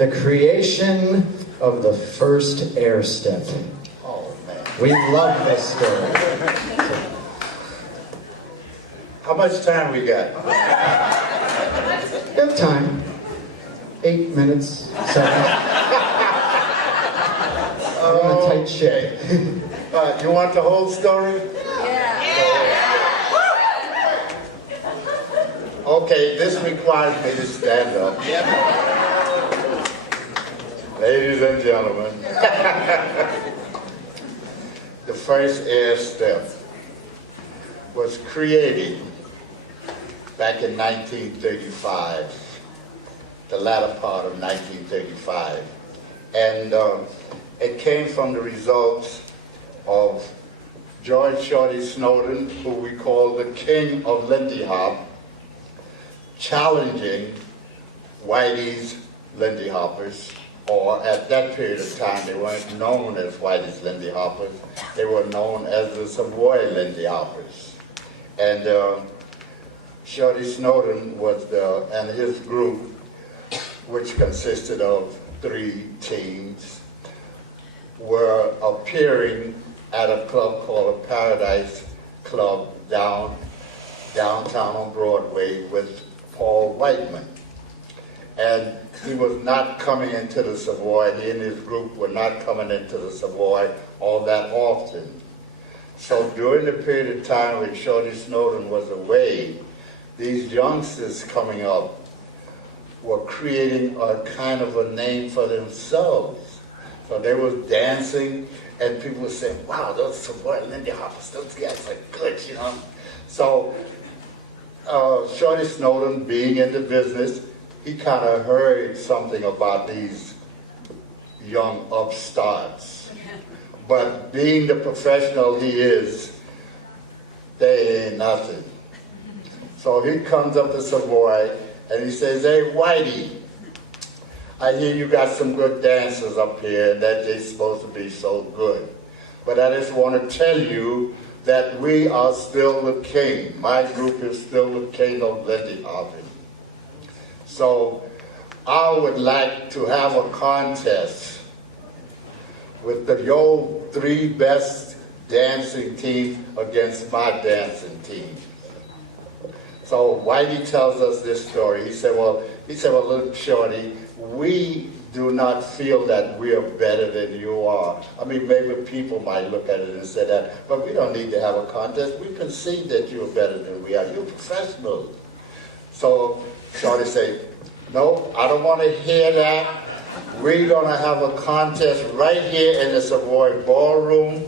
The creation of the first air step. Oh, man. We love this story. How much time we got? Good time. 8 minutes, 7. We're on a tight ship. You want the whole story? Okay, this requires me to stand up. Ladies and gentlemen, the first air step was created back in 1935, the latter part of 1935. And it came from the results of George Shorty Snowden, who we call the king of Lindy Hop, challenging Whitey's Lindy Hoppers, or at that period of time they weren't known as Whitey's Lindy Hoppers, they were known as the Savoy Lindy Hoppers. And Shorty Snowden was and his group, which consisted of 3 teams, were appearing at a club called the Paradise Club downtown on Broadway with Paul Whiteman. And he was not coming into the Savoy, he and his group were not coming into the Savoy all that often. So during the period of time when Shorty Snowden was away, these youngsters coming up were creating a kind of a name for themselves. So they was dancing, and people were saying, wow, those Savoy Lindy Hoppers, those guys are good, you know. So Shorty Snowden, being in the business, he kind of heard something about these young upstarts. But being the professional he is, they ain't nothing. So he comes up to Savoy and he says, hey, Whitey, I hear you got some good dancers up here and that they're supposed to be so good. But I just want to tell you that we are still the king. My group is still the king of Lindy Hopping. So I would like to have a contest with your 3 best dancing teams against my dancing team. So Whitey tells us this story. He said, well, look, Shorty, we do not feel that we are better than you are. I mean, maybe people might look at it and say that, but we don't need to have a contest. We concede that you're better than we are. You're professional. So Shorty said, no, I don't want to hear that. We're going to have a contest right here in the Savoy Ballroom,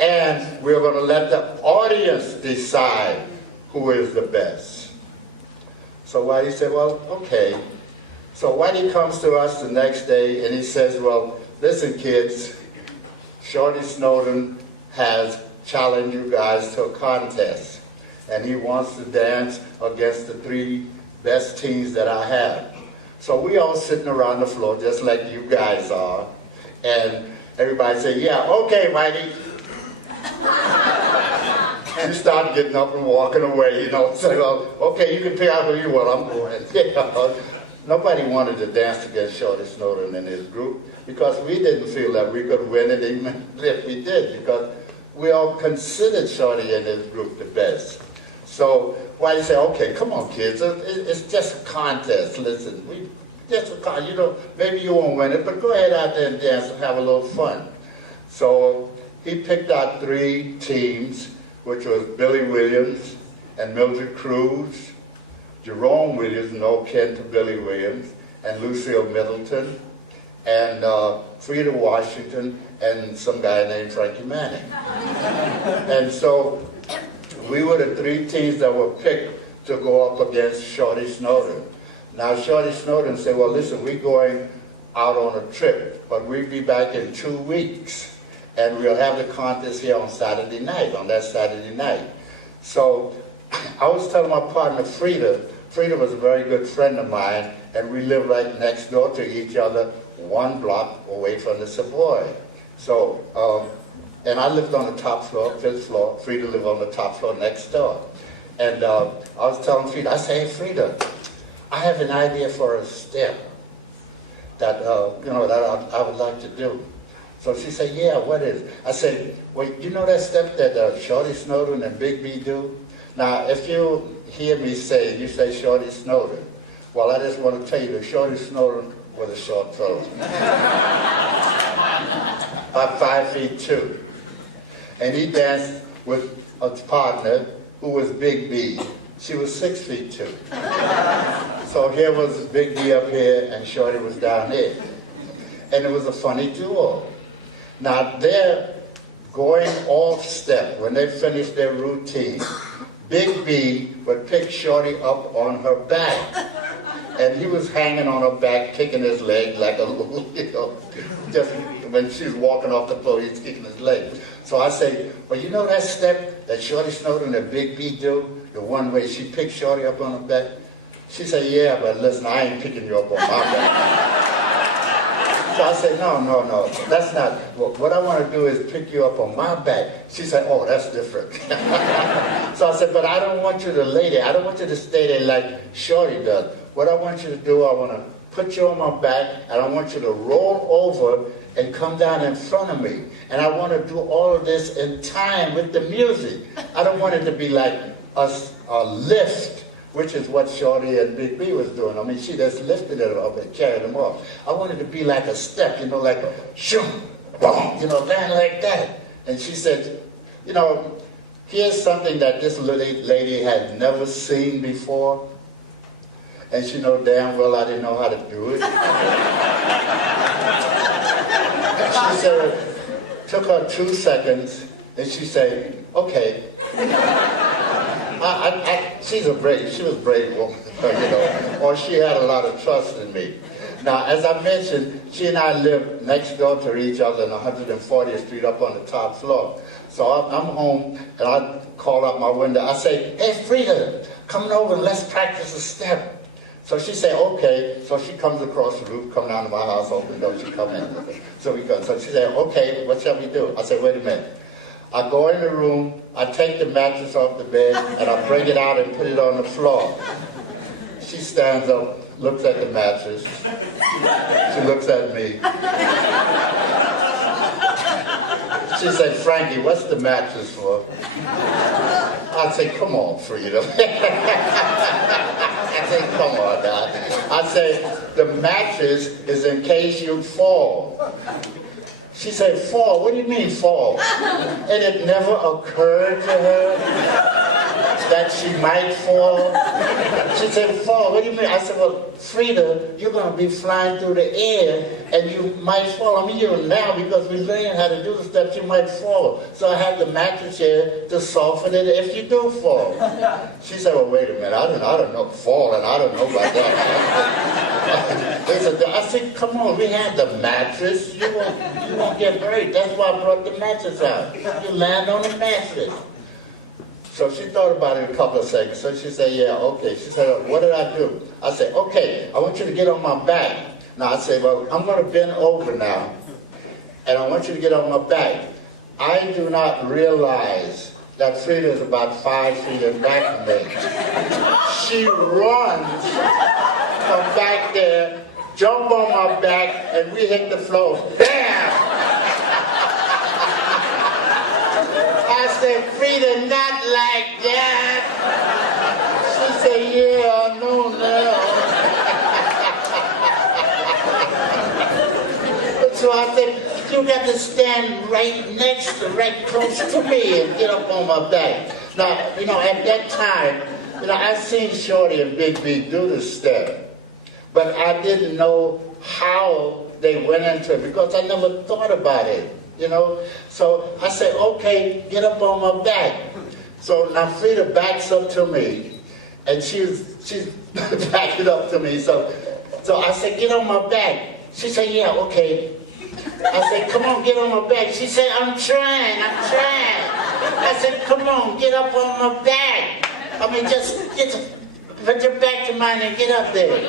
and we're going to let the audience decide who is the best. So Whitey said, well, okay. So Whitey comes to us the next day and he says, well, listen kids, Shorty Snowden has challenged you guys to a contest, and he wants to dance against the 3 best teams that I have. So we all sitting around the floor just like you guys are, and everybody say, yeah, okay, Whitey. And start getting up and walking away, you know, say, well, okay, you can pick out who you want, I'm going. Nobody wanted to dance against Shorty Snowden and his group because we didn't feel that we could win it even if we did, because we all considered Shorty and his group the best. So Whitey said, okay, come on kids, it's just a contest, listen, you know, maybe you won't win it, but go ahead out there and dance and have a little fun. So he picked out 3 teams, which was Billy Williams and Mildred Cruz, Jerome Williams, no kin to Billy Williams, and Lucille Middleton, and Frida Washington, and some guy named Frankie Manning. And so we were the 3 teams that were picked to go up against Shorty Snowden. Now Shorty Snowden said, well listen, we're going out on a trip, but we'll be back in 2 weeks, and we'll have the contest here on Saturday night, on that Saturday night. So I was telling my partner Frida was a very good friend of mine, and we lived right next door to each other, 1 block away from the Savoy. So, and I lived on the top floor, 5th floor. Frida lived on the top floor next door. And I was telling Frida, I said, hey Frida, I have an idea for a step. that I would like to do. So she said, yeah, what is it? I said, well, you know that step that Shorty Snowden and Big B do? Now, if you hear me say, you say Shorty Snowden, well, I just want to tell you that Shorty Snowden with a short throat. About 5'2". And he danced with a partner who was Big B. She was 6'2". So here was Big B up here and Shorty was down here. And it was a funny duo. Now they're going off step when they finish their routine. Big B would pick Shorty up on her back. And he was hanging on her back, kicking his leg like a little, just when she was walking off the floor, he's kicking his leg. So I say, well, you know that step that Shorty Snowden and Big B do? The one way she picked Shorty up on her back? She said, yeah, but listen, I ain't picking you up on my back. So I said, no, that's not, what I want to do is pick you up on my back. She said, oh, that's different. So I said, but I don't want you to lay there. I don't want you to stay there like Shorty does. What I want you to do, I want to put you on my back, and I want you to roll over and come down in front of me. And I want to do all of this in time with the music. I don't want it to be like a lift, which is what Shorty and Big B was doing. I mean, she just lifted it up and carried them off. I wanted to be like a step, like a shoom, boom, land like that. And she said, here's something that this lady had never seen before. And she know damn well I didn't know how to do it. She said, took her 2 seconds, and she said, okay. She was a brave woman, or she had a lot of trust in me. Now, as I mentioned, she and I lived next door to each other on 140th Street up on the top floor. So I'm home, and I call up my window. I say, hey, Frida, come over and let's practice a step. So she said, okay. So she comes across the roof, come down to my house, open the door, she come in. So we go. So she said, okay, what shall we do? I said, wait a minute. I go in the room, I take the mattress off the bed, and I bring it out and put it on the floor. She stands up, looks at the mattress. She looks at me. She said, Frankie, what's the mattress for? I said, come on, Frida. I said, come on now. I said, the mattress is in case you fall. She said, fall? What do you mean fall? And it never occurred to her that she might fall. She said, fall? What do you mean? I said, well, Frida, you're going to be flying through the air and you might fall. I mean, you know, now because we learn how to do the steps, you might fall. So I have the mattress here to soften it if you do fall. She said, well, wait a minute. I don't know falling. I don't know about that. I said, come on, we have the mattress. You won't get hurt. That's why I brought the mattress out. You land on the mattress. So she thought about it a couple of seconds. So she said, yeah, okay. She said, what did I do? I said, okay, I want you to get on my back. Now I said, well, I'm going to bend over now, and I want you to get on my back. I do not realize that Frida is about 5 feet in back of me. She runs from back there, jump on my back, and we hit the floor. Bam! I said, Frida, not like that. She said, yeah, I know now. So I said, you got to stand right close to me and get up on my back. Now, at that time, I seen Shorty and Big B do the step, but I didn't know how they went into it because I never thought about it. So I said, okay, get up on my back. So now Frida backs up to me, and she's backing up to me. So I said, get on my back. She said, yeah, okay. I said, come on, get on my back. She said, I'm trying. I said, come on, get up on my back. I mean, just put your back to mine and get up there.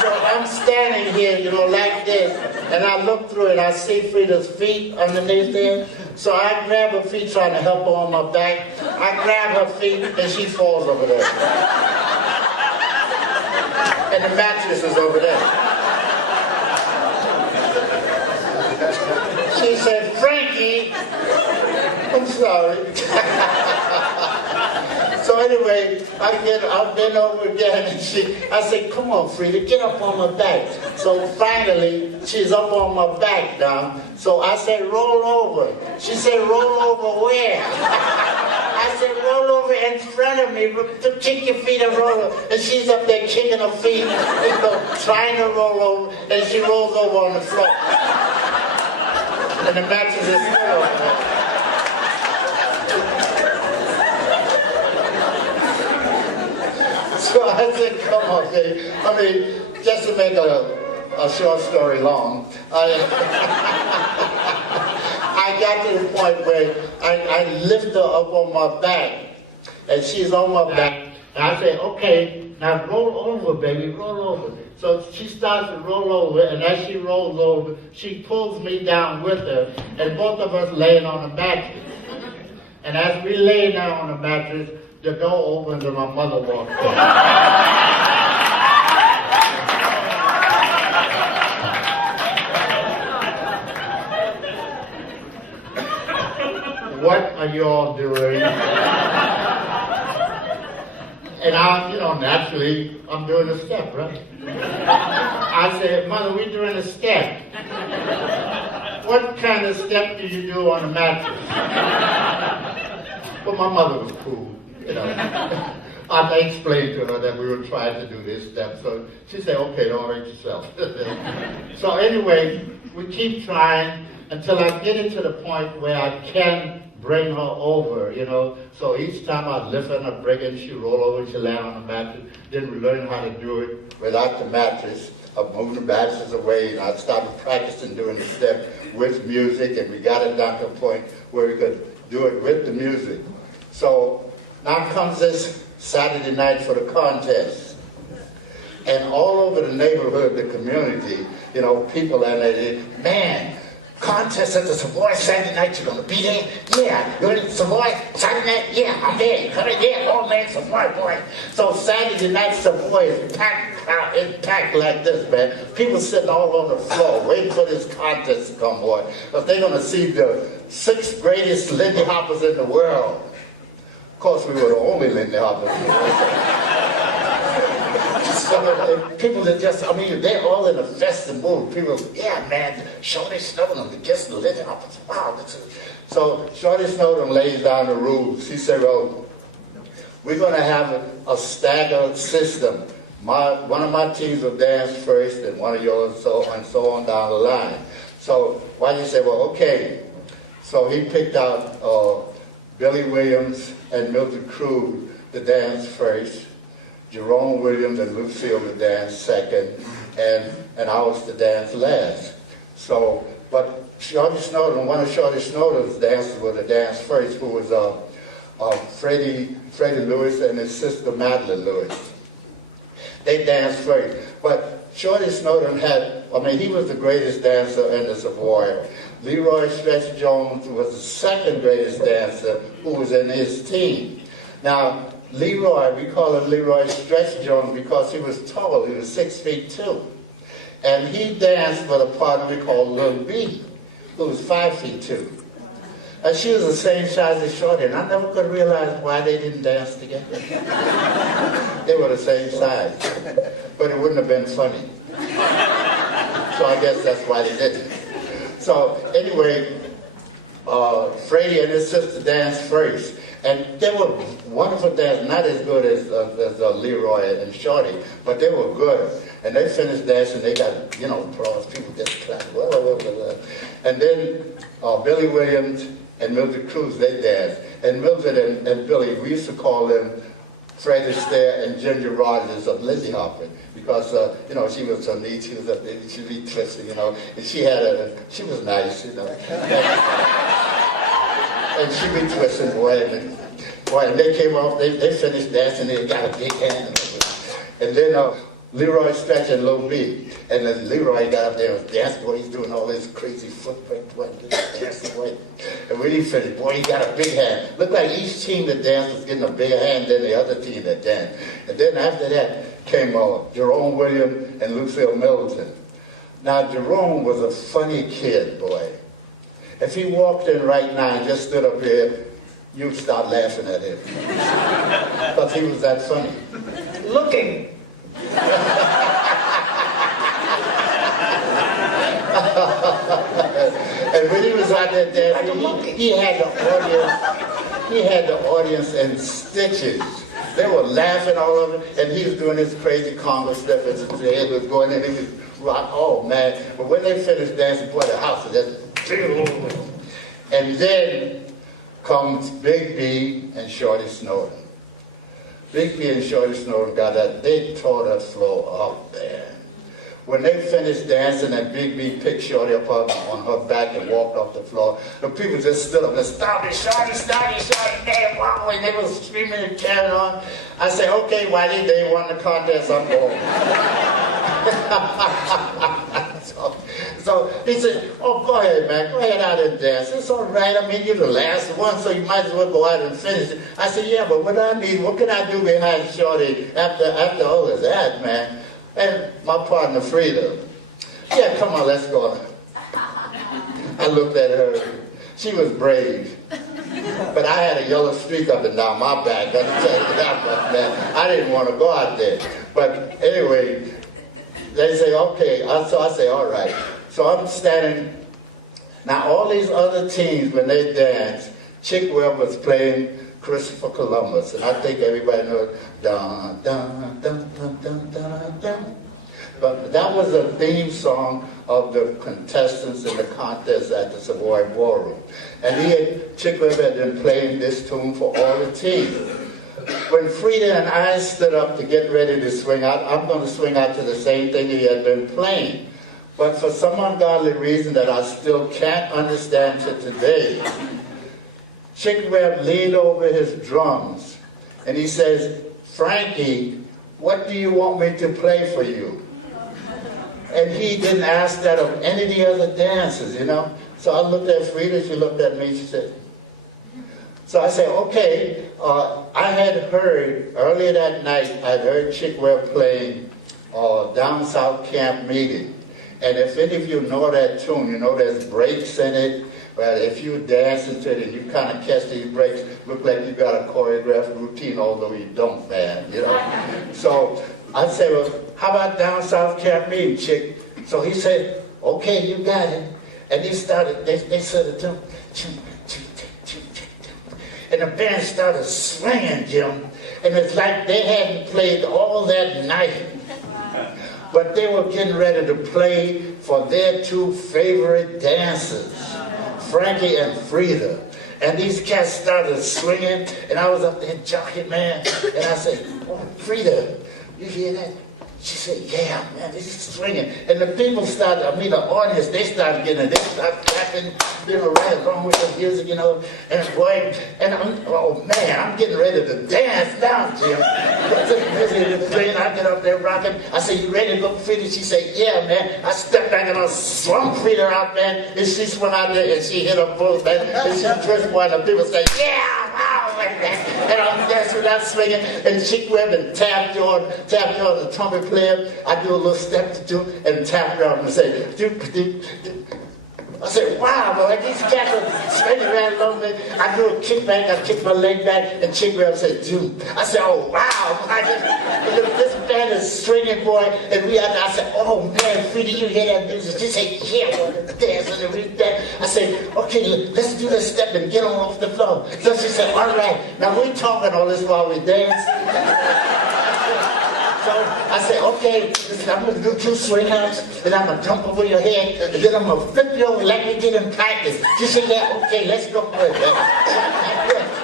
So I'm standing here, like this, and I look through it, I see Frida's feet underneath there. So I grab her feet trying to help her on my back. I grab her feet, and she falls over there. And the mattress is over there. She said, Frankie, I'm sorry. So anyway, I've been over again, and I said, come on, Frida, get up on my back. So finally, she's up on my back now. So I said, roll over. She said, roll over where? I said, roll over in front of me, kick your feet and roll over. And she's up there kicking her feet, trying to roll over, and she rolls over on the floor. And the mattress is still over there. So I said, come on, baby. I mean, just to make a short story long, I got to the point where I lift her up on my back, and she's on my back, and I say, okay, now roll over, baby, roll over. So she starts to roll over, and as she rolls over, she pulls me down with her, and both of us laying on the mattress. And as we lay down on the mattress, the door opens and my mother walks in. What are you all doing? And naturally, I'm doing a step, right? I said, Mother, we're doing a step. What kind of step do you do on a mattress? But my mother was cool. I explained to her that we were trying to do this step, so she said, okay, don't hurt yourself. So anyway, we keep trying until I get it to the point where I can bring her over, So each time I lift her and I bring her, she roll over and she land on the mattress. Then we learn how to do it without the mattress. I moved the mattress away, and I started practicing doing the step with music, and we got it down to a point where we could do it with the music. So now comes this Saturday night for the contest. And all over the neighborhood, the community, people are there, man, contest at the Savoy Saturday night, you're going to be there? Yeah. You're in Savoy Saturday night? Yeah, I'm there. Come in there, old man Savoy, boy. So Saturday night Savoy is packed like this, man. People sitting all on the floor waiting for this contest to come on. Because they're going to see the 6 greatest Lindy Hoppers in the world. Of course, we were the only Lindy Hoppers in the world. So people are just, they're all in a festive mood. People, yeah, man, Shorty Snowden, the guest of the Lindy Hoppers. Wow, So Shorty Snowden lays down the rules. He said, well, we're going to have a staggered system. One of my teams will dance first, and one of yours, so on down the line. So why did he say, well, okay. So he picked out Billy Williams and Mildred Cruz to dance first, Jerome Williams and Lucille to dance second, and I was to dance last. So, but Shorty Snowden, one of Shorty Snowden's dancers was to dance first, who was Freddie Lewis and his sister Madeline Lewis. They danced first. But Shorty Snowden he was the greatest dancer in the Savoy. Leroy Stretch Jones was the second greatest dancer who was in his team. Now, Leroy, we call him Leroy Stretch Jones because he was tall. He was 6'2". And he danced for the partner we called Lil B, who was 5'2". And she was the same size as Shorty, and I never could realize why they didn't dance together. They were the same size, but it wouldn't have been funny. So I guess that's why they didn't. So anyway, Freddie and his sister danced first, and they were wonderful dancers, not as good as Leroy and Shorty, but they were good. And they finished dancing, they got, applause, people just clapped, blah, blah, blah, blah. And then Billy Williams and Mildred Cruz, they danced. And Mildred and Billy, we used to call them Fred Astaire and Ginger Rogers of Lindy Hopper, because, she was so neat, she was up there, she'd be twisting, and she was nice, and she'd be twisting, boy, and they came off, they finished dancing, they got a big hand, and then Leroy Stretch and Lil B. And then Leroy got up there and was dancing, boy, he's doing all this crazy footprint, boy, dancing, boy. And when he finished, boy, he got a big hand. Looked like each team that danced was getting a bigger hand than the other team that danced. And then after that came Jerome Williams and Lucille Middleton. Now, Jerome was a funny kid, boy. If he walked in right now and just stood up here, you'd start laughing at him. Because he was that funny. Looking. And when he was out there dancing, he had the audience in stitches. They were laughing all over, and he was doing this crazy Congo step, and his head was going in, and he was rock. Oh man! But when they finished dancing, boy, the house was just. And then comes Big B and Shorty Snowden. Big B and Shorty Snowden got that. They tore that floor up there. When they finished dancing and Big B picked Shorty up on her back and walked off the floor, the people just stood up and stop it, Shorty, man, wow, and they were screaming and carrying on. I said, okay, Whitey, they won the contest, I'm going. So he said, oh, go ahead, man, go ahead out and dance. It's all right, I mean, you're the last one, so you might as well go out and finish it. I said, yeah, but what can I do behind Shorty after all of that, man? And my partner, Frida, yeah, come on, let's go. I looked at her. She was brave. But I had a yellow streak up and down my back. Let me tell you that much, man. I didn't want to go out there. But anyway, they say, okay. So I say, all right. So I'm standing. Now, all these other teams, when they dance, Chick Webb was playing Christopher Columbus. And I think everybody knows, dun, dun, dun, dun, dun, dun, dun. But that was the theme song of the contestants in the contest at the Savoy Ballroom. And Chick Webb had been playing this tune for all the teams. When Frida and I stood up to get ready to swing out, I'm going to swing out to the same thing he had been playing. But for some ungodly reason that I still can't understand to today, Chick Webb leaned over his drums and he says, Frankie, what do you want me to play for you? And he didn't ask that of any of the other dancers, you know. So I looked at Frida, she looked at me, she said, so I said, okay, I had heard, earlier that night, I'd heard Chick Webb playing Down South Camp Meeting. And if any of you know that tune, you know there's breaks in it. But if you dance into it and you kind of catch these breaks, look like you got a choreographed routine, although you don't, man, you know. So I said, well, how about Down South Camp Meeting, Chick? So he said, okay, you got it. And he started, they started to, and the band started swinging, Jim. And it's like they hadn't played all that night. But they were getting ready to play for their two favorite dancers, Frankie and Frida. And these cats started swinging, and I was up there jockeying, man. And I said, oh, Frida, you hear that? She said, yeah, man, this is swinging. And the people started, the audience, they started getting it. They started clapping, right along with the music, you know. And boy, oh man, I'm getting ready to dance now, Jim. I get up there rocking. I said, you ready to go Frida? She said, yeah, man. I stepped back and I swung Frida out, man. And she swung out there and she hit her foot, man. And she twitched one, and the people say, yeah, wow, like that. And I'm dancing without swinging. And Chick Webb and Tab Jordan, the trumpet player, I do a little step to do, and tap around and say, I said, wow, boy, these cats are swinging around along me. I do a kick back, I kick my leg back, and Chick Webb said, dude. I said, oh, wow. This band is swinging, boy. And I said, oh, man, Frida, you hear that music? She said, yeah, boy, dancing and everything. I said, okay, let's do this step and get on off the floor. So she said, all right. Now, we talking all this while we dance. So I said, okay, listen, I'm going to do 2 swing outs, and I'm going to jump over your head, and then I'm going to flip you over like we did in practice. She said, yeah, okay, let's go for it.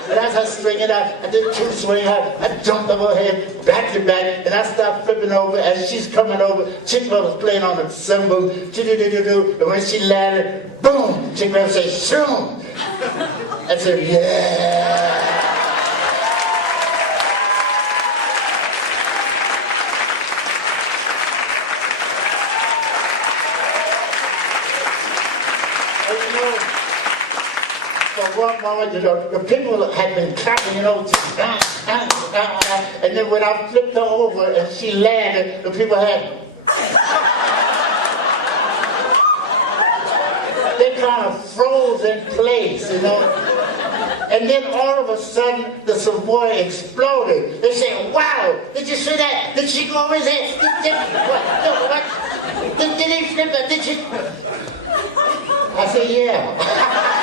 And as I swing it out, I did 2 swing outs, I jumped over her head, back to back, and I started flipping over. As she's coming over, Chick Webb was playing on the cymbal, and when she landed, boom, Chick Webb said, shoom. I said, yeah. One moment, you know, the people had been clapping, you know, and then when I flipped her over and she landed, the people had, they everybody kind of froze in place, you know. And then all of a sudden, the Savoy exploded. They said, wow, did you see that? Did she go over his head? What? Did he flip it? Did she? I said, yeah.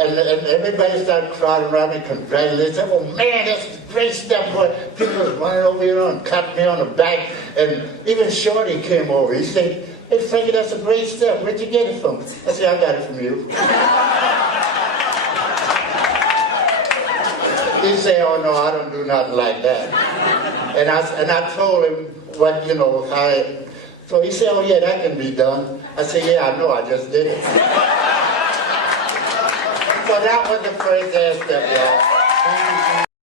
And everybody started crowding around me, congratulating. Said, oh man, that's a great step, boy. People was running over here and patting me on the back. And even Shorty came over. He said, hey Frankie, that's a great step. Where'd you get it from? I said, I got it from you. He said, oh no, I don't do nothing like that. And I told him what, you know, how. So he said, oh yeah, that can be done. I said, yeah, I know, I just did it. So that was the first air step, y'all.